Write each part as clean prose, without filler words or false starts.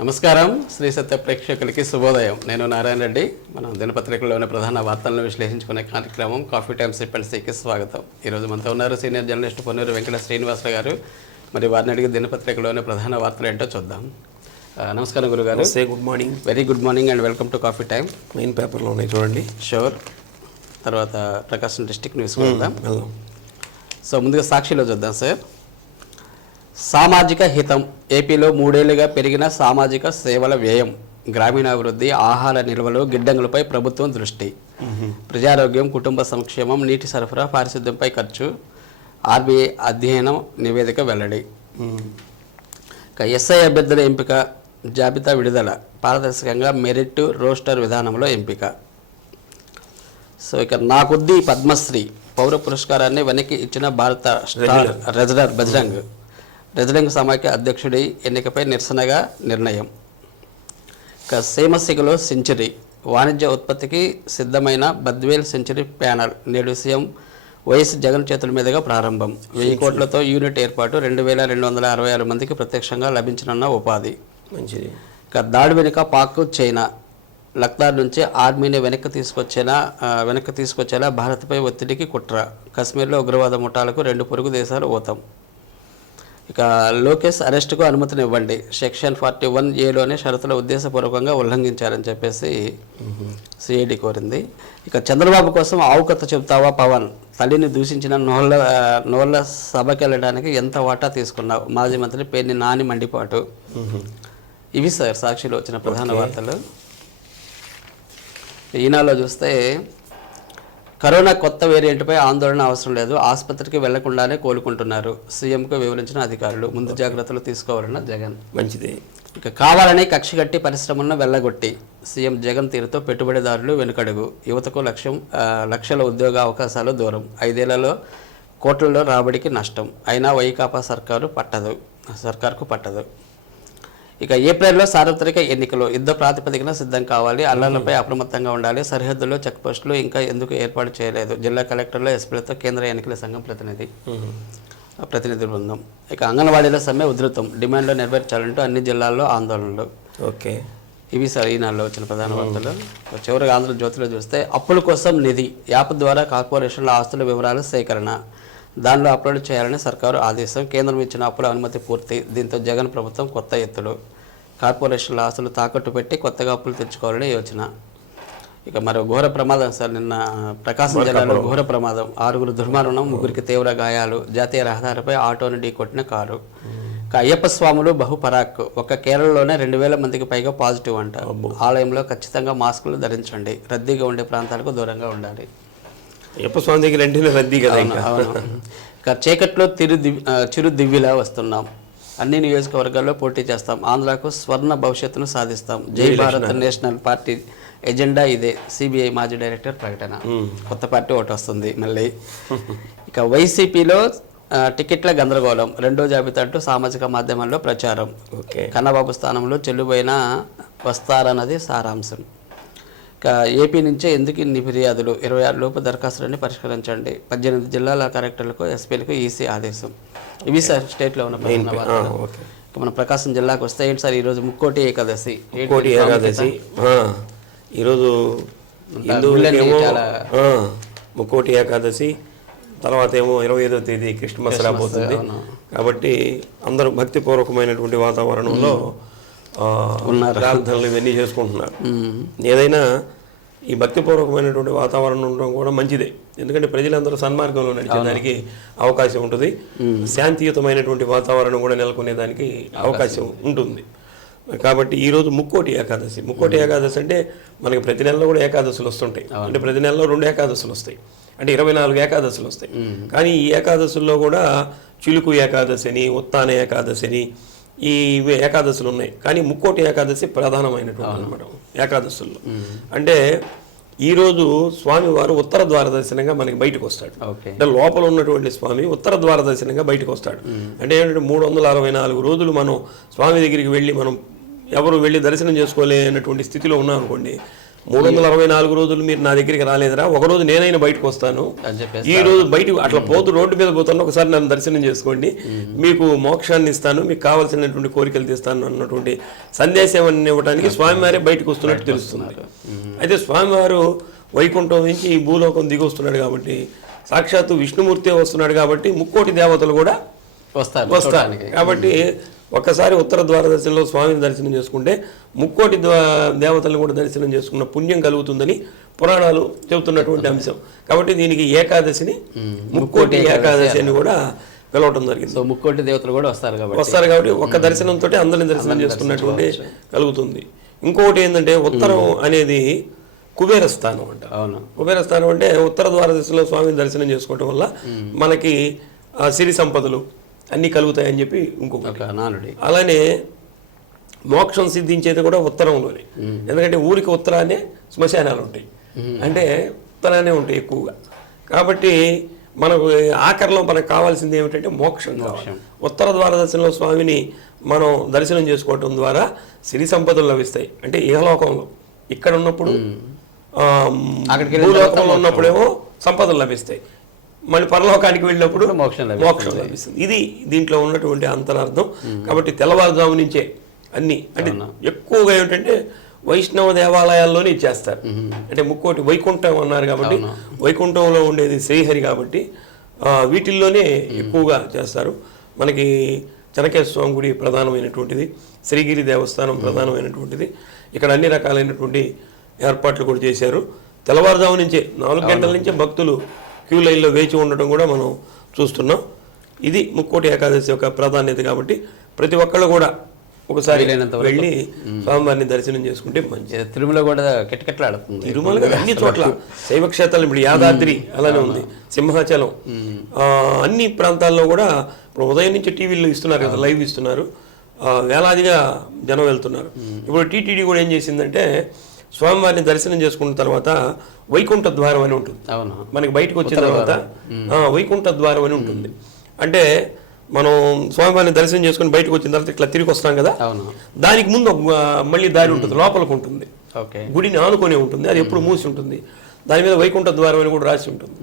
నమస్కారం శ్రీ సత్య ప్రేక్షకులకి శుభోదయం. నేను నారాయణ రెడ్డి. మనం దినపత్రికల్లోని ప్రధాన వార్తలను విశ్లేషించుకునే కార్యక్రమం కాఫీ టైమ్ సిప్ అండ్ సీకి స్వాగతం. ఈరోజు మనతో ఉన్నారు సీనియర్ జర్నలిస్ట్ పొన్నూరు వెంకట శ్రీనివాసరావు గారు. మరి వారిని అడిగి దినపత్రికలోని ప్రధాన వార్తలు ఏంటో చూద్దాం. నమస్కారం గురుగారు. Good morning. Very good morning and welcome to coffee time. Main పేపర్లో ఉన్నాయి చూడండి. షూర్. తర్వాత ప్రకాశం డిస్ట్రిక్ట్ న్యూస్ వెళ్దాం. సో ముందుగా సాక్షిలో చూద్దాం సార్. సామాజిక హితం. ఏపీలో 3 ఏళ్లుగా పెరిగిన సామాజిక సేవల వ్యయం, గ్రామీణాభివృద్ధి, ఆహార నిల్వలు, గిడ్డంగులపై ప్రభుత్వం దృష్టి. ప్రజారోగ్యం, కుటుంబ సంక్షేమం, నీటి సరఫరా, పారిశుద్ధ్యంపై ఖర్చు. ఆర్బీఐ అధ్యయనం నివేదిక వెల్లడి. ఎస్ఐ అభ్యర్థుల ఎంపిక జాబితా విడుదల. పారదర్శకంగా మెరిట్ రోస్టర్ విధానంలో ఎంపిక. సో ఇక నాకొద్ది పద్మశ్రీ పౌర పురస్కారాన్ని వెనక్కి ఇచ్చిన భారత స్టార్ రెజ్లర్ బజరంగ్ సమాఖ్య అధ్యక్షుడి ఎన్నికపై నిరసనగా నిర్ణయం. ఇక సీమసిగలో సెంచరీ. వాణిజ్య ఉత్పత్తికి సిద్ధమైన బద్వేల్ సెంచరీ ప్యానల్ నేడు సీఎం వైఎస్ జగన్ చేతుల మీదుగా ప్రారంభం. 1000 కోట్లతో యూనిట్ ఏర్పాటు. 2266 మందికి ప్రత్యక్షంగా లభించనున్న ఉపాధి. మంచిది. ఇక దాడి వెనుక పాక్, చైనా. లక్దార్ నుంచి ఆర్మీని వెనక్కి తీసుకొచ్చేలా భారత్పై ఒత్తిడికి కుట్ర. కశ్మీర్లో ఉగ్రవాద ముఠాలకు 2 పొరుగు దేశాలు ఊతం. ఇక లోకేష్ అరెస్టుకు అనుమతినివ్వండి. సెక్షన్ 41A షరతుల ఉద్దేశపూర్వకంగా ఉల్లంఘించారని చెప్పేసి సిఐడి కోరింది. ఇక చంద్రబాబు కోసం ఆవుకథ చెబుతావా పవన్? తల్లిని దూషించిన నోళ్ళ సభకి వెళ్ళడానికి ఎంత వాటా తీసుకున్నావు? మాజీ మంత్రి పేర్ని నాని మండిపాటు. ఇవి సార్ సాక్షిలో వచ్చిన ప్రధాన వార్తలు. ఈనాలో చూస్తే కరోనా కొత్త వేరియంట్పై ఆందోళన అవసరం లేదు, ఆసుపత్రికి వెళ్లకుండానే కోలుకుంటున్నారు. సీఎంకు వివరించిన అధికారులు. ముందు జాగ్రత్తలు తీసుకోవాలన్న జగన్. మంచిది. ఇక కావాలని కక్ష కట్టి పరిశ్రమలను వెళ్ళగొట్టి సీఎం జగన్ తీరుతో పెట్టుబడిదారులు వెనుకడుగు. యువతకు లక్షల ఉద్యోగ అవకాశాలు దూరం. 5 ఏళ్లలో కోట్లలో రాబడికి నష్టం. అయినా వైకాపా సర్కార్కు పట్టదు. ఇక ఏప్రిల్లో సార్వత్రిక ఎన్నికలు. యుద్ధ ప్రాతిపదికన సిద్ధం కావాలి. అల్లర్లపై అప్రమత్తంగా ఉండాలి. సరిహద్దుల్లో చెక్పోస్టులు ఇంకా ఎందుకు ఏర్పాటు చేయలేదు? జిల్లా కలెక్టర్లు, ఎస్పీలతో కేంద్ర ఎన్నికల సంఘం ప్రతినిధి బృందం. ఇక అంగన్వాడీల సమ్మె ఉధృతం. డిమాండ్లు నెరవేర్చాలంటూ అన్ని జిల్లాల్లో ఆందోళనలు. ఓకే, ఇవి సార్ ఈనాడులో వచ్చిన ప్రధాన వార్తలు. చివరిగా ఆంధ్రజ్యోతిలో చూస్తే అప్పుల కోసం నిధి. యాప్ ద్వారా కార్పొరేషన్ల ఆస్తుల వివరాలు సేకరణ. దానిలో అప్లోడ్ చేయాలని సర్కారు ఆదేశం. కేంద్రం ఇచ్చిన అప్పుల అనుమతి పూర్తి. దీంతో జగన్ ప్రభుత్వం కొత్త ఎత్తులు. కార్పొరేషన్ల ఆస్తులు తాకట్టు పెట్టి కొత్తగా అప్పులు తెచ్చుకోవాలని యోచన. ఇక మరో ఘోర ప్రమాదం సార్. నిన్న ప్రకాశం జిల్లాలో ఘోర ప్రమాదం. 6 దుర్మరణం, 3 తీవ్ర గాయాలు. జాతీయ రహదారిపై ఆటోను ఢీకొట్టిన కారు. ఇక అయ్యప్ప స్వాములు బహుపరాక్. ఒక కేరళలోనే 2000 మందికి పైగా పాజిటివ్ అంట. ఆలయంలో ఖచ్చితంగా మాస్కులు ధరించండి. రద్దీగా ఉండే ప్రాంతాలకు దూరంగా ఉండాలి. అయ్యప్ప స్వామి దగ్గర అంటే రద్దీ కదా. ఇక చీకట్లో చిరు దివ్యలా వస్తున్నాం. అన్ని నియోజకవర్గాల్లో పోటీ చేస్తాం. ఆంధ్రాకు స్వర్ణ భవిష్యత్తును సాధిస్తాం. జై భారత్ నేషనల్ పార్టీ ఎజెండా ఇదే. సిబిఐ మాజీ డైరెక్టర్ ప్రకటన. కొత్త పార్టీ ఒకటి వస్తుంది మళ్ళీ. ఇక వైసీపీలో టికెట్ల గందరగోళం. 2వ జాబితా అంటూ సామాజిక మాధ్యమాల్లో ప్రచారం. కన్నబాబు స్థానంలో చెల్లుబోయిన వస్తారన్నది సారాంశం. ఇక ఏపీ నుంచే ఎందుకు ఇన్ని ఫిర్యాదులు? 26 లోపు దరఖాస్తులన్నీ పరిష్కరించండి. 18 జిల్లాల కలెక్టర్లకు, ఎస్పీలకు ఈసీ ఆదేశం. ఇవి సార్ స్టేట్లో ఉన్న ప్రధాన వార్తలు. మన ప్రకాశం జిల్లాకు వస్తే ఏంటి సార్ ఈరోజు ముక్కోటి ఏకాదశి. ఈరోజు ముక్కోటి ఏకాదశి తర్వాత ఏమో 25వ తేదీ క్రిస్మస్ రాబోతుంది. కాబట్టి అందరూ భక్తిపూర్వకమైనటువంటి వాతావరణంలో ప్రార్థనలు ఇవన్నీ చేసుకుంటున్నారు. ఏదైనా ఈ భక్తిపూర్వకమైనటువంటి వాతావరణం ఉండడం కూడా మంచిదే. ఎందుకంటే ప్రజలందరూ సన్మార్గంలో నడిచేదానికి అవకాశం ఉంటుంది. శాంతియుతమైనటువంటి వాతావరణం కూడా నెలకొనేదానికి అవకాశం ఉంటుంది. కాబట్టి ఈరోజు ముక్కోటి ఏకాదశి. ముక్కోటి ఏకాదశి అంటే మనకి ప్రతి నెలలో కూడా ఏకాదశులు వస్తుంటాయి. అంటే ప్రతి నెలలో 2 ఏకాదశులు వస్తాయి. అంటే 24 ఏకాదశులు వస్తాయి. కానీ ఈ ఏకాదశుల్లో కూడా చిలుకు ఏకాదశి అని, ఉత్తాన ఏకాదశి అని ఈ ఏకాదశులు ఉన్నాయి. కానీ ముక్కోటి ఏకాదశి ప్రధానమైనటువంటి అనమాట ఏకాదశుల్లో. అంటే ఈరోజు స్వామివారు ఉత్తర ద్వార దర్శనంగా మనకి బయటకు వస్తాడు. అంటే లోపల ఉన్నటువంటి స్వామి ఉత్తర ద్వార దర్శనంగా బయటకు వస్తాడు. అంటే ఏంటంటే 364 రోజులు మనం స్వామి దగ్గరికి వెళ్ళి మనం ఎవరు వెళ్ళి దర్శనం చేసుకోలేనటువంటి స్థితిలో ఉన్నాం అనుకోండి, 364 రోజులు మీరు నా దగ్గరికి రాలేదురా, ఒకరోజు నేనైనా బయటకు వస్తాను, అని చెప్పేసి ఈ రోజు బయట అట్లా పోతూ రోడ్డు మీద పోతున్నా ఒకసారి నన్ను దర్శనం చేసుకోండి, మీకు మోక్షాన్ని ఇస్తాను, మీకు కావాల్సినటువంటి కోరికలు తీస్తాను అన్నటువంటి సందేశం ఇవ్వడానికి స్వామివారే బయటకు వస్తున్నట్టు తెలుస్తుంది. అయితే స్వామివారు వైకుంఠం నుంచి ఈ భూలోకం దిగి వస్తున్నాడు కాబట్టి, సాక్షాత్తు విష్ణుమూర్తి వస్తున్నాడు కాబట్టి ముక్కోటి దేవతలు కూడా వస్తారు. కాబట్టి ఒక్కసారి ఉత్తర ద్వార దర్శనంలో స్వామిని దర్శనం చేసుకుంటే ముక్కోటి దేవతలను కూడా దర్శనం చేసుకున్న పుణ్యం కలుగుతుందని పురాణాలు చెబుతున్నటువంటి అంశం. కాబట్టి దీనికి ఏకాదశిని ముక్కోటి ఏకాదశి అని కూడా పిలవటం జరిగింది. సో ముక్కోటి దేవతలు కూడా వస్తారు కాబట్టి ఒక్క దర్శనంతో అందరిని దర్శనం చేసుకున్నటువంటి కలుగుతుంది. ఇంకొకటి ఏంటంటే ఉత్తరం అనేది కుబేర స్థానం అంట. కుబేర స్థానం అంటే ఉత్తర ద్వార దర్శనంలో స్వామిని దర్శనం చేసుకోవటం వల్ల మనకి సిరి సంపదలు అన్నీ కలుగుతాయని చెప్పి ఇంకొక నానుడి. అలానే మోక్షం సిద్ధించేది కూడా ఉత్తరంలోనే. ఎందుకంటే ఊరికి ఉత్తరానే శ్మశానాలు ఉంటాయి, అంటే ఉత్తరానే ఉంటాయి ఎక్కువగా. కాబట్టి మనకు ఆఖరిలో మనకు కావాల్సింది ఏమిటంటే మోక్షం కావాలి. ఉత్తర ద్వార దర్శనంలో స్వామిని మనం దర్శనం చేసుకోవటం ద్వారా సిరి సంపదలు లభిస్తాయి. అంటే ఇహలోకంలో ఇక్కడ ఉన్నప్పుడు, భూలోకంలో ఉన్నప్పుడేమో సంపదలు లభిస్తాయి, మళ్ళీ పరలోకానికి వెళ్ళినప్పుడు మోక్షం లభిస్తుంది. ఇది దీంట్లో ఉన్నటువంటి అంతరార్థం. కాబట్టి తెల్లవారుజాము నుంచే అన్ని, అంటే ఎక్కువగా ఏమిటంటే వైష్ణవ దేవాలయాల్లోనే ఇచ్చేస్తారు. అంటే ముక్కోటి వైకుంఠం అన్నారు కాబట్టి వైకుంఠంలో ఉండేది శ్రీహరి కాబట్టి వీటిల్లోనే ఎక్కువగా చేస్తారు. మనకి చెన్నకేశ్వర స్వామి గుడి ప్రధానమైనటువంటిది, శ్రీగిరి దేవస్థానం ప్రధానమైనటువంటిది. ఇక్కడ అన్ని రకాలైనటువంటి ఏర్పాట్లు కూడా చేశారు. తెల్లవారుజాము నుంచే 4 గంటల నుంచే భక్తులు క్యూ లైన్లో వేచి ఉండటం కూడా మనం చూస్తున్నాం. ఇది ముక్కోటి ఏకాదశి యొక్క ప్రాధాన్యత. కాబట్టి ప్రతి ఒక్కళ్ళు కూడా ఒకసారి వెళ్ళి స్వామివారిని దర్శనం చేసుకుంటే మంచిది. తిరుమల కూడా కిటకిటలాడుతుంది. తిరుమల అన్ని చోట్ల శైవ క్షేత్రాలు, ఇప్పుడు యాదాద్రి అలానే ఉంది, సింహాచలం, అన్ని ప్రాంతాల్లో కూడా ఇప్పుడు ఉదయం నుంచి టీవీల్లో ఇస్తున్నారు కదా, లైవ్ ఇస్తున్నారు, వేలాదిగా జనం వెళ్తున్నారు. ఇప్పుడు టీటీడీ కూడా ఏం చేసిందంటే స్వామివారిని దర్శనం చేసుకున్న తర్వాత వైకుంఠ ద్వారం అని ఉంటుంది. మనకి బయటకు వచ్చిన తర్వాత వైకుంఠ ద్వారం అని ఉంటుంది. అంటే మనం స్వామివారిని దర్శనం చేసుకుని బయటకు వచ్చిన తర్వాత ఇట్లా తిరిగి వస్తాం కదా, దానికి ముందు మళ్ళీ దారి ఉంటుంది, లోపలికి ఉంటుంది, గుడిని ఆనుకొని ఉంటుంది, అది ఎప్పుడు మూసి ఉంటుంది. దాని మీద వైకుంఠ ద్వారం అని కూడా రాసి ఉంటుంది.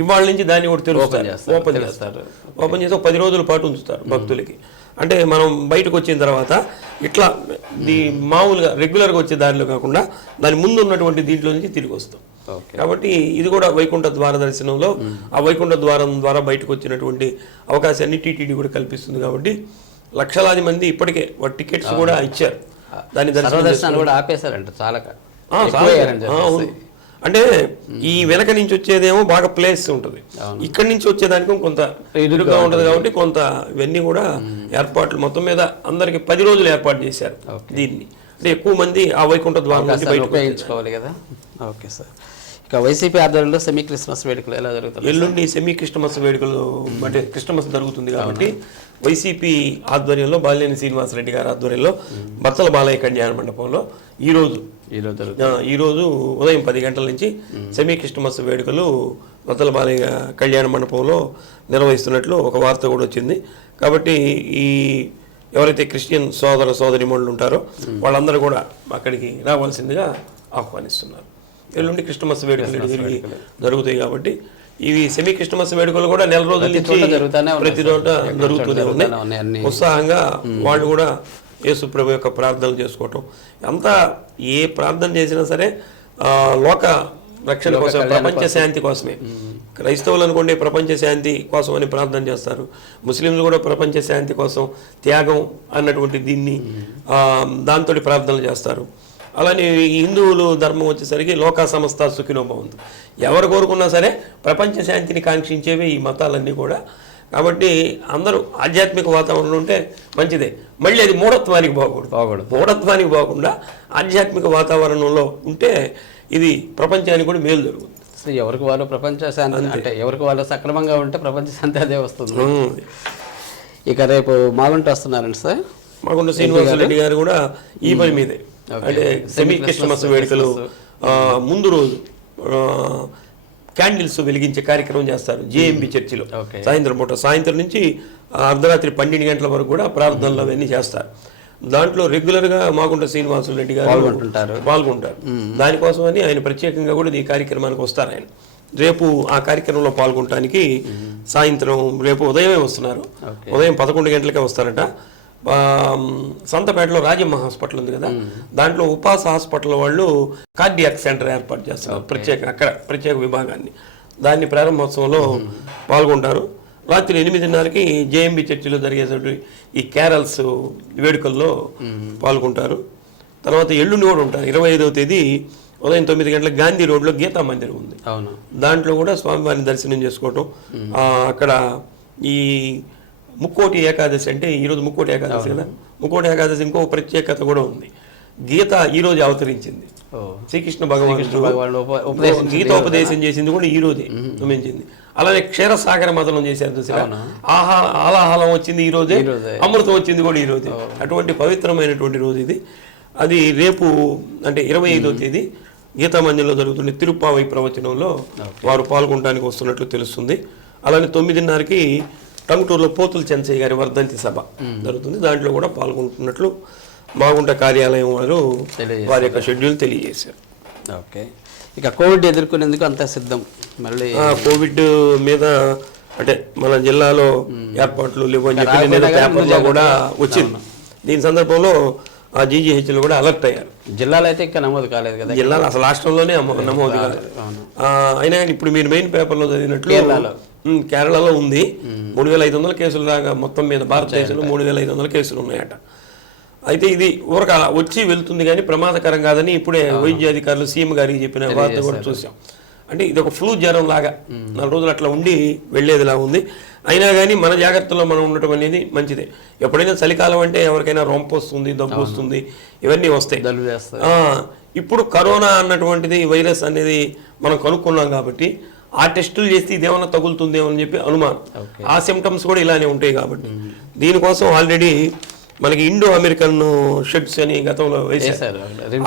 ఇవాళ నుంచి దాన్ని కూడా తెలుస్తారు, ఓపెన్ చేస్తారు. ఓపెన్ చేసి 10 రోజుల పాటు ఉంచుతారు భక్తులకి. అంటే మనం బయటకు వచ్చిన తర్వాత ఇట్లా మామూలుగా రెగ్యులర్గా వచ్చే దారిలో కాకుండా దాని ముందు ఉన్నటువంటి దీంట్లో నుంచి తిరిగి వస్తాం. కాబట్టి ఇది కూడా వైకుంఠ ద్వార దర్శనంలో ఆ వైకుంఠ ద్వారం ద్వారా బయటకు వచ్చినటువంటి అవకాశాన్ని టీటీడీ కూడా కల్పిస్తుంది. కాబట్టి లక్షలాది మంది ఇప్పటికే వాటి టికెట్స్ కూడా ఇచ్చారు. దాని దర్శనం కూడా ఆపేశారంట చాలా. అంటే ఈ వెనక నుంచి వచ్చేదేమో బాగా ప్లేస్ ఉంటుంది, ఇక్కడి నుంచి వచ్చేదానికి కొంత ఎదురుగా ఉంటుంది. కాబట్టి కొంత ఇవన్నీ కూడా ఏర్పాట్లు మొత్తం మీద అందరికి 10 రోజులు ఏర్పాటు చేశారు దీన్ని. అంటే ఎక్కువ మంది ఆ వైకుంఠ ద్వారం నుంచి బయటకు ఉపయోగించుకోవాలి కదా. Okay sir. ఇక వైసీపీ ఆధ్వర్యంలో సెమీ క్రిస్మస్ వేడుకలు ఎలా జరుగుతుంది? ఎల్లుండి సెమీ క్రిస్మస్ వేడుకలు, అంటే క్రిస్మస్ జరుగుతుంది కాబట్టి వైసీపీ ఆధ్వర్యంలో బాలినేని శ్రీనివాసరెడ్డి గారి ఆధ్వర్యంలో బత్తల బాలయ్య కళ్యాణ మండపంలో ఈరోజు ఉదయం 10 గంటల నుంచి సెమీ క్రిస్మస్ వేడుకలు బత్తల బాలయ్య కళ్యాణ మండపంలో నిర్వహిస్తున్నట్లు ఒక వార్త కూడా వచ్చింది. కాబట్టి ఈ ఎవరైతే క్రిస్టియన్ సోదర సోదరిమణులు ఉంటారో వాళ్ళందరూ కూడా అక్కడికి రావాల్సిందిగా ఆహ్వానిస్తున్నారు. ఎల్లుండి క్రిస్మస్ వేడుకలు జరుగుతాయి కాబట్టి ఇవి సెమీ క్రిస్మస్ వేడుకలు కూడా నెల రోజుల నుంచి ప్రతి చోట జరుగుతూనే ఉన్నాయి. ఉత్సాహంగా వాళ్ళు కూడా యేసు ప్రభు యొక్క ప్రార్థనలు చేసుకోవటం, అంతా ఏ ప్రార్థన చేసినా సరే లోక రక్షణ కోసం, ప్రపంచ శాంతి కోసమే. క్రైస్తవులు అనుకోండి ప్రపంచ శాంతి కోసం అని ప్రార్థన చేస్తారు, ముస్లింలు కూడా ప్రపంచ శాంతి కోసం త్యాగం అన్నటువంటి దీన్ని దాంతో ప్రార్థనలు చేస్తారు. అలానే హిందువులు ధర్మం వచ్చేసరికి లోకా సమస్త సుఖినో భవంతు, ఎవరు కోరుకున్నా సరే ప్రపంచ శాంతిని కాంక్షించేవి ఈ మతాలన్నీ కూడా. కాబట్టి అందరూ ఆధ్యాత్మిక వాతావరణం ఉంటే మంచిదే. మళ్ళీ అది మూఢత్వానికి పోకూడదు. మూఢత్వానికి పోకుండా ఆధ్యాత్మిక వాతావరణంలో ఉంటే ఇది ప్రపంచానికి కూడా మేలు జరుగుతుంది. ఎవరికి వాళ్ళు ప్రపంచ శాంతి అంటే ఎవరికి వాళ్ళు సక్రమంగా ఉంటే ప్రపంచ శాంతి అదే వస్తుంది. ఇక రేపు మాగుంట వస్తున్నారండి సార్, మాగుంట శ్రీనివాసరెడ్డి గారు కూడా ఈ పని మీదే. అంటే సెమీ క్రిస్మస్ వేడుకలు ముందు రోజు క్యాండిల్స్ వెలిగించే కార్యక్రమం చేస్తారు జేఎంబి చర్చిలో. సాయంత్రం నుంచి అర్ధరాత్రి 12 గంటల వరకు కూడా ప్రార్థనలు అవన్నీ చేస్తారు. దాంట్లో రెగ్యులర్గా మాగుంట శ్రీనివాసులు రెడ్డి గారు పాల్గొంటారు. దానికోసమని ఆయన ప్రత్యేకంగా కూడా ఈ కార్యక్రమానికి వస్తారు. ఆయన రేపు ఆ కార్యక్రమంలో పాల్గొనడానికి సాయంత్రం రేపు ఉదయమే వస్తున్నారు. ఉదయం 11 గంటలకే వస్తారట. సంతపేటలో రాజమ్మ హాస్పిటల్ ఉంది కదా, దాంట్లో ఉపాస హాస్పిటల్ వాళ్ళు కార్డియాక్ సెంటర్ ఏర్పాటు చేస్తున్నారు, ప్రత్యేక విభాగాన్ని. దాన్ని ప్రారంభోత్సవంలో పాల్గొంటారు. రాత్రి 8:30కి జేఎంబీ చర్చిలో జరిగేటువంటి ఈ క్యారల్స్ వేడుకల్లో పాల్గొంటారు. తర్వాత ఎల్లుండి కూడా ఉంటారు. 25వ తేదీ ఉదయం 9 గంటలకు గాంధీ రోడ్లో గీతా మందిరం ఉంది. దాంట్లో కూడా స్వామివారిని దర్శనం చేసుకోవటం. అక్కడ ఈ ముక్కోటి ఏకాదశి అంటే ఈరోజు ముక్కోటి ఏకాదశి కదా, ముక్కోటి ఏకాదశి ఇంకో ప్రత్యేకత కూడా ఉంది. గీత ఈ రోజు అవతరించింది. శ్రీకృష్ణ భగవానుడు గీతోపదేశం చేసింది కూడా ఈ రోజే గమనించింది. అలానే క్షీరసాగర మదనం చేశారు చూసారా, ఆలాహలం వచ్చింది ఈ రోజే, అమృతం వచ్చింది కూడా ఈ రోజే. అటువంటి పవిత్రమైనటువంటి రోజు ఇది. అది రేపు అంటే 25వ తేదీ గీతా మందిరంలో జరుగుతున్న తిరుప్పావై ప్రవచనంలో వారు పాల్గొనడానికి వస్తున్నట్లు తెలుస్తుంది. అలానే 9:30కి టంగుటూరులో పోతుల చెంచయ్య గారి వర్ధంతి సభ జరుగుతుంది. దాంట్లో కూడా పాల్గొంటున్నట్లు మాగుంట కార్యాలయం వారు వారి యొక్క షెడ్యూల్ తెలియజేశారు. ఓకే, ఇక కోవిడ్ ఎదుర్కొనేందుకు అంతా సిద్ధం. మళ్ళీ కోవిడ్ మీద అంటే మన జిల్లాలో ఏర్పాట్లు లేవని చెప్పి పేపర్లో కూడా వచ్చింది. దీని సందర్భంలో ఆ జీజీహెచ్లు కూడా అలర్ట్ అయ్యారు. జిల్లాలో అయితే ఇంకా నమోదు కాలేదు కదా, జిల్లాలో అసలు రాష్ట్రంలోనే నమోదు కాలేదు. అయినా ఇప్పుడు మీరు మెయిన్ పేపర్లో చదివినట్లు కేరళలో ఉంది 3,500 కేసులు దాకా మొత్తం మీద భారతదేశంలో 3,500 కేసులు ఉన్నాయట. అయితే ఇది ఊరక వచ్చి వెళ్తుంది కానీ ప్రమాదకరం కాదని ఇప్పుడే వైద్య అధికారులు సీఎం గారికి చెప్పిన వార్త కూడా చూసాం. అంటే ఇది ఒక ఫ్లూ జ్వరం లాగా 4 రోజులు అట్లా ఉండి వెళ్ళేదిలా ఉంది. అయినా కానీ మన జాగ్రత్తలో మనం ఉండటం అనేది మంచిదే. ఎప్పుడైనా చలికాలం అంటే ఎవరికైనా రొంపు వస్తుంది, దగ్గు వస్తుంది, ఇవన్నీ వస్తాయి. ఇప్పుడు కరోనా అన్నటువంటిది వైరస్ అనేది మనం కనుక్కున్నాం కాబట్టి ఆ టెస్టులు చేస్తే ఇదేమన్నా తగులుతుందేమో అని చెప్పి అనుమానం. ఆ సిమ్టమ్స్ కూడా ఇలానే ఉంటాయి కాబట్టి దీనికోసం ఆల్రెడీ మనకి ఇండో అమెరికన్ షెడ్స్ అని గతంలో వేశారు.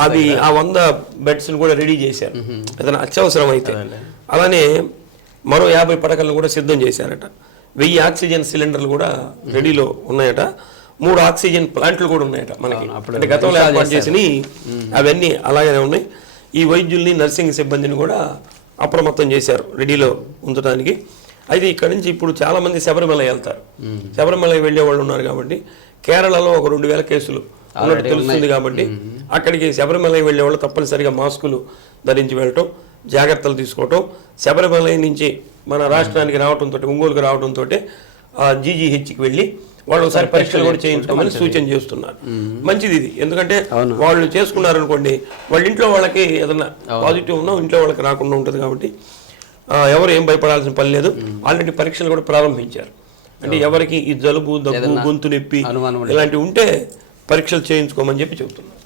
అది ఆ 100 బెడ్స్ కూడా రెడీ చేశారు ఏదైనా అత్యవసరం అయితే. అలానే మరో 50 పడకలను కూడా సిద్ధం చేశారట. 1000 ఆక్సిజన్ సిలిండర్లు కూడా రెడీలో ఉన్నాయట. 3 ఆక్సిజన్ ప్లాంట్లు కూడా ఉన్నాయట మనకి. అంటే గతంలో ఏర్పాటు చేసినవి అవన్నీ అలాగే ఉన్నాయి. ఈ వైద్యుల్ని, నర్సింగ్ సిబ్బందిని కూడా అప్రమత్తం చేశారు రెడీలో ఉంచడానికి. అయితే ఇక్కడ నుంచి ఇప్పుడు చాలా మంది శబరిమల వెళ్తారు. శబరిమల వెళ్ళే వాళ్ళు ఉన్నారు కాబట్టి కేరళలో ఒక 2,000 కేసులు ఉన్నట్టు తెలుస్తుంది కాబట్టి అక్కడికి శబరిమల వెళ్ళే వాళ్ళు తప్పనిసరిగా మాస్కులు ధరించి వెళ్ళటం, జాగ్రత్తలు తీసుకోవటం. శబరిమల నుంచి మన రాష్ట్రానికి రావడంతో, ఒంగోలుకు రావడంతో జీజీహెచ్కి వెళ్ళి వాళ్ళు ఒకసారి పరీక్షలు కూడా చేయించుకోమని సూచన చేస్తున్నారు. మంచిది ఇది. ఎందుకంటే వాళ్ళు చేసుకున్నారు అనుకోండి, వాళ్ళ ఇంట్లో వాళ్ళకి ఏదన్నా పాజిటివ్ ఉన్నా ఇంట్లో వాళ్ళకి రాకుండా ఉంటుంది కాబట్టి ఎవరు ఏం భయపడాల్సిన పని లేదు. ఆల్రెడీ పరీక్షలు కూడా ప్రారంభించారు. అంటే ఎవరికి ఈ జలుబు, దగ్గు, గొంతు నొప్పి ఇలాంటివి ఉంటే పరీక్షలు చేయించుకోమని చెప్పి చెబుతున్నారు.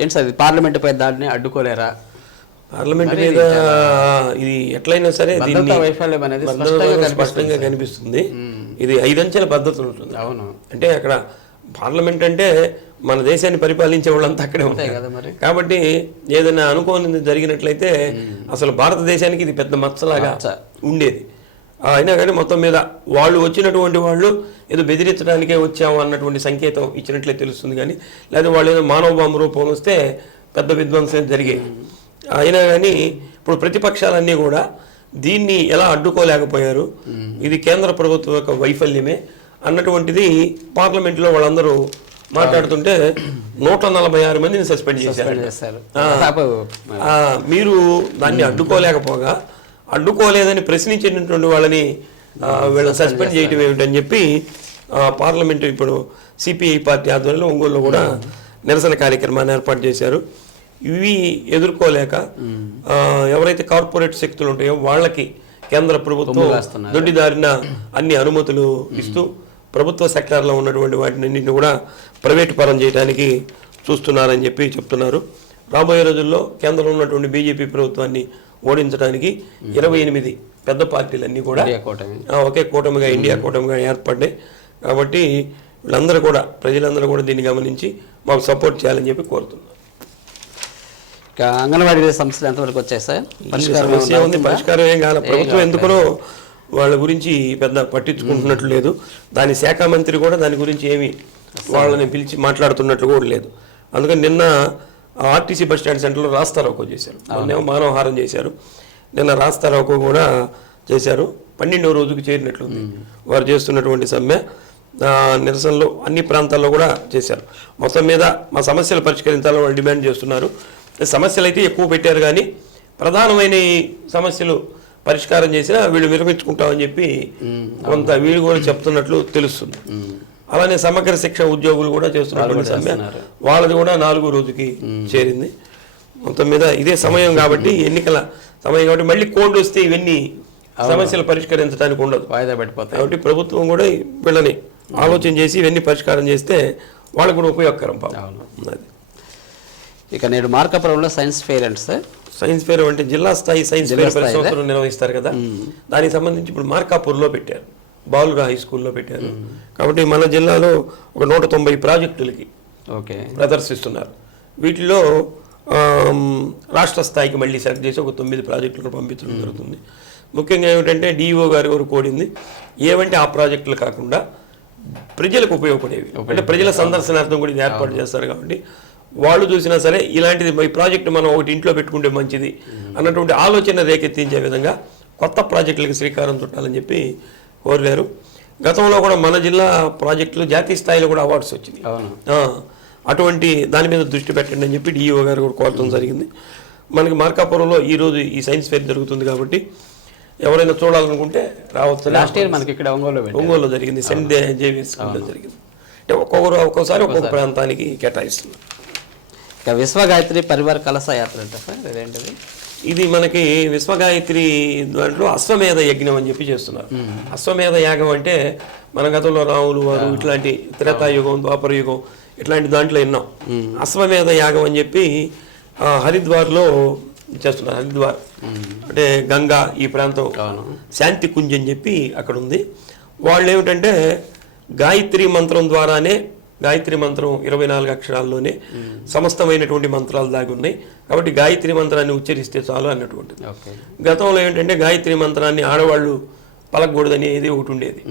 ఏంటి సార్ పార్లమెంట్ పై దాడిని అడ్డుకోలేరా? పార్లమెంట్ మీద ఇది ఎట్లయినా సరే వైఫల్యం అనేది స్పష్టంగా కనిపిస్తుంది. ఇది 5 అంచెల పద్ధతి ఉంటుంది. అవును, అంటే అక్కడ పార్లమెంట్ అంటే మన దేశాన్ని పరిపాలించే వాళ్ళంతా అక్కడే ఉంటాయి కాబట్టి ఏదైనా అనుకోని జరిగినట్లయితే అసలు భారతదేశానికి ఇది పెద్ద మచ్చలాగా ఉండేది. అయినా కానీ మొత్తం మీద వాళ్ళు వచ్చినటువంటి వాళ్ళు ఏదో బెదిరించడానికే వచ్చాము అన్నటువంటి సంకేతం ఇచ్చినట్లే తెలుస్తుంది. కానీ లేదా వాళ్ళు ఏదో మానవ బాంబు రూపం వస్తే పెద్ద విధ్వంసం జరిగేది. అయినా కానీ ఇప్పుడు ప్రతిపక్షాలన్నీ కూడా దీన్ని ఎలా అడ్డుకోలేకపోయారు, ఇది కేంద్ర ప్రభుత్వం యొక్క వైఫల్యమే అన్నటువంటిది పార్లమెంట్లో వాళ్ళందరూ మాట్లాడుతుంటే 146 మందిని సస్పెండ్ చేశారు. మీరు దాన్ని అడ్డుకోలేకపోగా అడ్డుకోలేదని ప్రశ్నించినటువంటి వాళ్ళని వీళ్ళని సస్పెండ్ చేయటం ఏమిటని చెప్పి పార్లమెంటు ఇప్పుడు సిపిఐ పార్టీ ఆధ్వర్యంలో ఒంగోలులో కూడా నిరసన కార్యక్రమాన్ని ఏర్పాటు చేశారు. ఇవి ఎదుర్కోలేక ఎవరైతే కార్పొరేట్ శక్తులు ఉంటాయో వాళ్ళకి కేంద్ర ప్రభుత్వం దొడ్డిదారిన అన్ని అనుమతులు ఇస్తూ ప్రభుత్వ సెక్టార్లో ఉన్నటువంటి వాటిని కూడా ప్రైవేటు పరం చేయడానికి చూస్తున్నారని చెప్పి చెప్తున్నారు. రాబోయే రోజుల్లో కేంద్రంలో ఉన్నటువంటి బీజేపీ ప్రభుత్వాన్ని ఓడించడానికి 28 పెద్ద పార్టీలన్నీ కూడా ఒకే కూటమిగా, ఇండియా కూటమిగా ఏర్పడ్డాయి. కాబట్టి వీళ్ళందరూ కూడా, ప్రజలందరూ కూడా దీన్ని గమనించి మాకు సపోర్ట్ చేయాలని చెప్పి కోరుతున్నారు. అంగన్వాడీ సమస్యలు ఎంతవరకు వచ్చాయి సార్? సమస్య ఉంది, పరిష్కారం ఏం కాదు. ప్రభుత్వం ఎందుకనో వాళ్ళ గురించి పెద్ద పట్టించుకుంటున్నట్లు లేదు. దాని శాఖ మంత్రి కూడా దాని గురించి ఏమీ వాళ్ళని పిలిచి మాట్లాడుతున్నట్లు కూడా లేదు. అందుకని నిన్న ఆర్టీసీ బస్ స్టాండ్ సెంటర్లో రాస్తారోకో చేశారు, మొన్నేమో మానవహారం చేశారు, నిన్న రాస్తారోకో కూడా చేశారు. 12వ రోజుకు చేరినట్లుంది వారు చేస్తున్నటువంటి సమ్మె నిరసనలు అన్ని ప్రాంతాల్లో కూడా చేశారు. మొత్తం మీద మా సమస్యలు పరిష్కరించాలని వాళ్ళు డిమాండ్ చేస్తున్నారు. సమస్యలు అయితే ఎక్కువ పెట్టారు, కానీ ప్రధానమైన సమస్యలు పరిష్కారం చేసినా వీళ్ళు విరమించుకుంటామని చెప్పి కొంత వీళ్ళు కూడా చెప్తున్నట్లు తెలుస్తుంది. అలానే సమగ్ర శిక్ష ఉద్యోగులు కూడా చేస్తున్నటువంటి సమ్మె వాళ్ళది కూడా 4వ రోజుకి చేరింది. మొత్తం మీద ఇదే సమయం కాబట్టి, ఎన్నికల సమయం కాబట్టి మళ్ళీ కోడ్ వస్తే ఇవన్నీ సమస్యలు పరిష్కరించడానికి ఉండదు, వాయిదా పడిపోతాయి. కాబట్టి ప్రభుత్వం కూడా వీళ్ళని ఆలోచన చేసి ఇవన్నీ పరిష్కారం చేస్తే వాళ్ళకు కూడా ఉపయోగకరం. అది ఇక నేడు మార్కాపురంలో సైన్స్ ఫెయిర్ అండి సార్. సైన్స్ ఫెయిర్ అంటే జిల్లా స్థాయి సైన్స్ ఫెయిర్ ప్రతి సంవత్సరం నిర్వహిస్తారు కదా, దానికి సంబంధించి ఇప్పుడు మార్కాపూర్లో పెట్టారు, బాలురా హై స్కూల్లో పెట్టారు. కాబట్టి మన జిల్లాలో ఒక 190 ప్రాజెక్టులకి ప్రదర్శిస్తున్నారు. వీటిలో రాష్ట్ర స్థాయికి మళ్ళీ సెలెక్ట్ చేసి ఒక 9 ప్రాజెక్టులను పంపించడం జరుగుతుంది. ముఖ్యంగా ఏమిటంటే డిఈఓ గారి వరకు కోడింది ఏమంటే ఆ ప్రాజెక్టులు కాకుండా ప్రజలకు ఉపయోగపడేవి, అంటే ప్రజల సందర్శనార్థం కూడా ఇది ఏర్పాటు చేస్తారు. కాబట్టి వాళ్ళు చూసినా సరే ఇలాంటిది ఈ ప్రాజెక్టు మనం ఒకటి ఇంట్లో పెట్టుకుంటే మంచిది అన్నటువంటి ఆలోచన రేకెత్తించే విధంగా కొత్త ప్రాజెక్టులకు శ్రీకారం చుట్టాలని చెప్పి కోరారు. గతంలో కూడా మన జిల్లా ప్రాజెక్టులు జాతీయ స్థాయిలో కూడా అవార్డ్స్ వచ్చింది. అటువంటి దాని మీద దృష్టి పెట్టండి అని చెప్పి డిఈఓ గారు కూడా కోరటం జరిగింది. మనకి మార్కాపురంలో ఈరోజు ఈ సైన్స్ ఫెయిర్ జరుగుతుంది కాబట్టి ఎవరైనా చూడాలనుకుంటే రావచ్చు. లాస్ట్ ఇయర్ మనకి ఇక్కడ ఒంగోలులో జరిగింది, సెంట్ జేవియర్స్ స్కూల్లో జరిగింది. అంటే ఒక్కొక్కసారి ఒక్కొక్క ప్రాంతానికి కేటాయిస్తుంది. విశ్వగాయత్రి పరివార కలస యాత్ర అంటే సార్ ఇదేంటిది? ఇది మనకి విశ్వగాయత్రి దాంట్లో అశ్వమేధ యజ్ఞం అని చెప్పి చేస్తున్నారు. అశ్వమేధ యాగం అంటే మన గతంలో రాములు వారు ఇట్లాంటి త్రేతాయుగం, ద్వాపర యుగం ఇట్లాంటి దాంట్లో విన్నాం. అశ్వమేధ యాగం అని చెప్పి హరిద్వార్లో చేస్తున్నారు. హరిద్వార్ అంటే గంగా ఈ ప్రాంతం శాంతి కుంజ్ అని చెప్పి అక్కడ ఉంది. వాళ్ళు ఏమిటంటే గాయత్రి మంత్రం ద్వారానే, గాయత్రి మంత్రం 24 అక్షరాల్లోనే సమస్తమైనటువంటి మంత్రాలు దాగి ఉన్నాయి. కాబట్టి గాయత్రి మంత్రాన్ని ఉచ్చరిస్తే చాలు అన్నటువంటిది. గతంలో ఏంటంటే గాయత్రి మంత్రాన్ని ఆడవాళ్ళు పలకూడదని ఏది ఒకటి ఉండేది.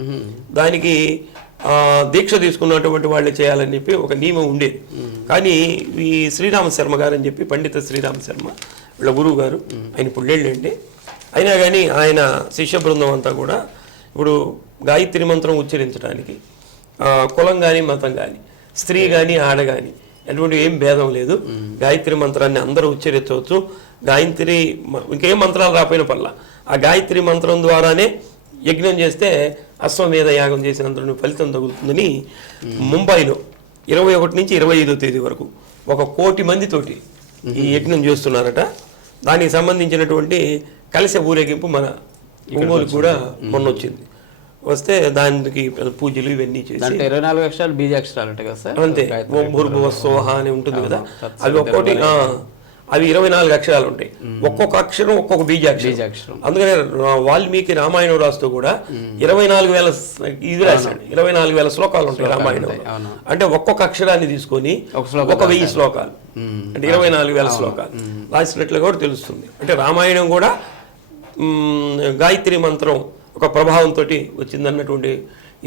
దానికి దీక్ష తీసుకున్నటువంటి వాళ్ళే చేయాలని చెప్పి ఒక నియమం ఉండేది. కానీ ఈ శ్రీరామ శర్మ గారు అని చెప్పి పండిత శ్రీరామ శర్మ వీళ్ళ గురువు గారు, ఆయన ఇప్పుడు లేళ్ళండి, అయినా కానీ ఆయన శిష్య బృందం అంతా కూడా ఇప్పుడు గాయత్రి మంత్రం ఉచ్చరించడానికి కులం కానీ మతం కానీ స్త్రీ కానీ ఆడ కానీ ఎటువంటి ఏం భేదం లేదు. గాయత్రి మంత్రాన్ని అందరూ ఉచ్చరించవచ్చు. గాయత్రి ఇంకేం మంత్రాలు రాపోయిన పర్లా ఆ గాయత్రి మంత్రం ద్వారానే యజ్ఞం చేస్తే అశ్వమేధ యాగం చేసినంత ఫలితం తగులుతుందని ముంబైలో 21 నుంచి 25వ తేదీ వరకు 1 కోటి మందితోటి ఈ యజ్ఞం చేస్తున్నారట. దానికి సంబంధించినటువంటి కలశ ఊరేగింపు మన ఒంగోలు కూడా మొన్న వచ్చింది. వస్తే దానికి పూజలు ఇవన్నీ చేసి 24 అక్షరాలు బీజాక్షరాలు ఉంటాయి కదా సార్. అంతే, ఓం భూర్భువ స్వః అని ఉంటుంది కదా, అవి ఒక్కోటి అవి 24 అక్షరాలు ఉంటాయి. ఒక్కొక్క అక్షరం ఒక్కొక్క బీజాక్షరం. అందుకనే వాల్మీకి రామాయణం రాస్తూ కూడా 24,000 ఇది రాశాడు. 24,000 శ్లోకాలు ఉంటాయి రామాయణం. అంటే ఒక్కొక్క అక్షరాన్ని తీసుకొని 1,000 శ్లోకాలు అంటే 24,000 శ్లోకాలు రాసినట్లుగా కూడా తెలుస్తుంది. అంటే రామాయణం కూడా గాయత్రి మంత్రం ఒక ప్రభావంతో వచ్చిందన్నటువంటి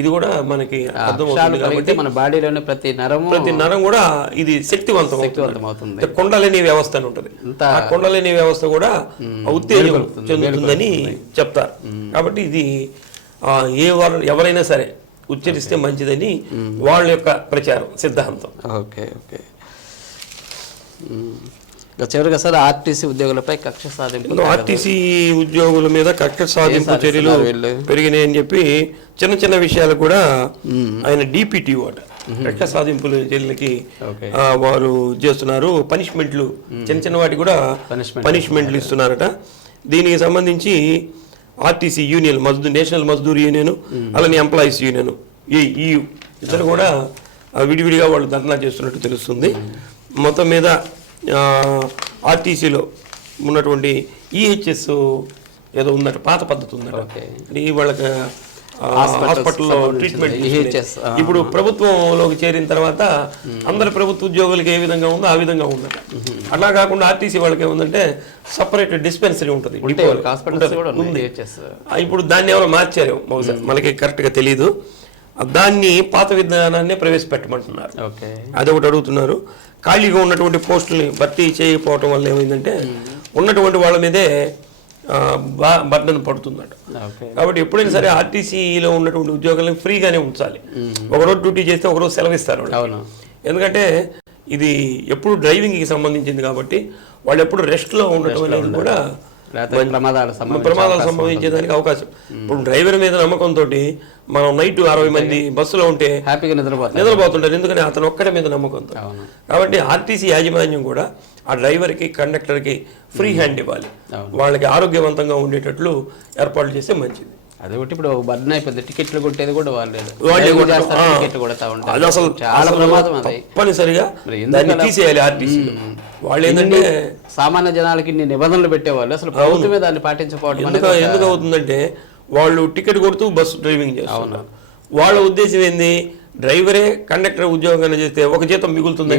ఇది కూడా మనకి అర్థమవుతుంది. కాబట్టి మన బాడీలోని ప్రతి నరం కూడా ఇది శక్తివంతం అవుతుంది. కుండలిని వ్యవస్థ అని ఉంటుంది. ఆ కుండలిని వ్యవస్థ కూడా ఉత్తేజం చెందుతుందని చెప్తారు. కాబట్టి ఇది ఎవరైనా సరే ఉచ్చరిస్తే మంచిదని వాళ్ళ యొక్క ప్రచారం సిద్ధాంతం. Okay okay. చివరిగా సార్ ఆర్టీసీ ఉద్యోగులపై కక్ష సాధింపు, ఆర్టీసీ ఉద్యోగుల మీద కక్ష సాధింపు చర్యలు పెరిగినాయని చెప్పి చిన్న చిన్న విషయాలు కూడా ఆయన డిపిటిఓ అట కక్ష సాధింపుల చర్యలకి వారు చేస్తున్నారు. పనిష్మెంట్లు చిన్న చిన్న వాటికి కూడా పనిష్మెంట్లు ఇస్తున్నారట. దీనికి సంబంధించి RTC union national Mazdoor union అలానే ఎంప్లాయీస్ యూనియన్ EU ఇద్దరు కూడా విడివిడిగా వాళ్ళు ధర్నా చేస్తున్నట్టు తెలుస్తుంది. మొత్తం మీద ఆర్టీసీలో ఉన్నటువంటి ఈహెచ్ఎస్ ఏదో ఉందట, పాత పద్ధతి ఉందట. వాళ్ళకి హాస్పిటల్లో ట్రీట్మెంట్ ఇప్పుడు ప్రభుత్వంలోకి చేరిన తర్వాత అందరి ప్రభుత్వ ఉద్యోగులకి ఏ విధంగా ఉందో ఆ విధంగా ఉందట. అలా కాకుండా ఆర్టీసీ వాళ్ళకి ఏముందంటే సపరేట్ డిస్పెన్సరీ ఉంటుంది. ఇప్పుడు దాన్ని ఎవరో మార్చారు, బహుశా మనకి కరెక్ట్గా తెలీదు. దాన్ని పాత విధానాన్ని ప్రవేశపెట్టమంటున్నారు. ఓకే. అదొకటి అడుగుతున్నారు. ఖాళీగా ఉన్నటువంటి పోస్టుల్ని భర్తీ చేయకపోవటం వల్ల ఏమైందంటే ఉన్నటువంటి వాళ్ళ మీదే బర్డన్ పడుతుందట. కాబట్టి ఎప్పుడైనా సరే ఆర్టీసీలో ఉన్నటువంటి ఉద్యోగాలను ఫ్రీగానే ఉంచాలి. ఒకరోజు డ్యూటీ చేస్తే ఒకరోజు సెలవు ఇస్తారు. ఎందుకంటే ఇది ఎప్పుడు డ్రైవింగ్కి సంబంధించింది కాబట్టి వాళ్ళు ఎప్పుడు రెస్ట్లో ఉండటం అనేది కూడా ప్రమాదాలు సంభవించేదానికి అవకాశం. ఇప్పుడు డ్రైవర్ మీద నమ్మకంతో మనం నైట్ 60 మంది బస్సులో ఉంటే హ్యాపీగా నిద్రపోతుంటారు. ఎందుకంటే అతను ఒక్కడి మీద నమ్మకంతో. కాబట్టి ఆర్టీసీ యాజమాన్యం కూడా ఆ డ్రైవర్కి కండక్టర్కి ఫ్రీ హ్యాండ్ ఇవ్వాలి. వాళ్ళకి ఆరోగ్యవంతంగా ఉండేటట్లు ఏర్పాట్లు చేస్తే మంచిది. అది ఒకటి ఇప్పుడు బర్న్ అయిపోయింది. టికెట్లు కొట్టేది కూడా వాళ్ళే. అది అసలు చాలా ప్రమాదం. తప్పనిసరిగా తీసేయాలి ఆర్టీసీ. వాళ్ళు ఏంటంటే సామాన్య జనాలకి నిబంధనలు పెట్టేవాళ్ళు అసలు ప్రభుత్వమే దాన్ని పాటించకపోవడం. ఎందుకు అవుతుందంటే వాళ్ళు టికెట్ కొడుతూ బస్సు డ్రైవింగ్ చేస్తున్నారు. వాళ్ళ ఉద్దేశం ఏంది, డ్రైవరే కండక్టర్ ఉద్యోగాన్ని చేస్తే ఒక జీతం మిగులుతుంది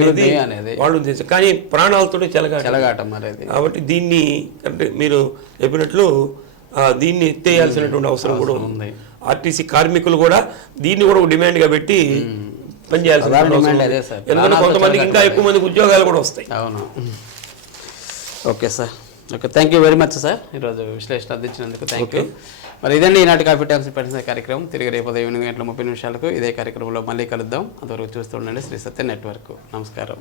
అనేది వాళ్ళ ఉద్దేశం. కానీ ప్రాణాలతో చెలగాట మరి. కాబట్టి దీన్ని అంటే మీరు చెప్పినట్లు దీన్ని ఎత్తేయాల్సినటువంటి అవసరం కూడా ఉంది. ఆర్టీసీ కార్మికులు కూడా దీన్ని కూడా డిమాండ్గా పెట్టి పనిచేయాల్సిన అవసరం. ఎందుకంటే కొంతమందికి ఇంకా ఎక్కువ మందికి ఉద్యోగాలు కూడా వస్తాయి. అవును. Okay sir. Okay, thank you very much sir, ఈరోజు విశ్లేషణ అందించినందుకు థ్యాంక్ యూ. మరి ఇదండి ఈనాటి కాఫీ టైమ్స్ పెట్టిన కార్యక్రమం. తిరిగి రేపు ఉదయం 8:30 ఇదే కార్యక్రమంలో మళ్ళీ కలుద్దాం. అంతవరకు చూస్తూ ఉండండి శ్రీ సత్య నెట్వర్క్. నమస్కారం.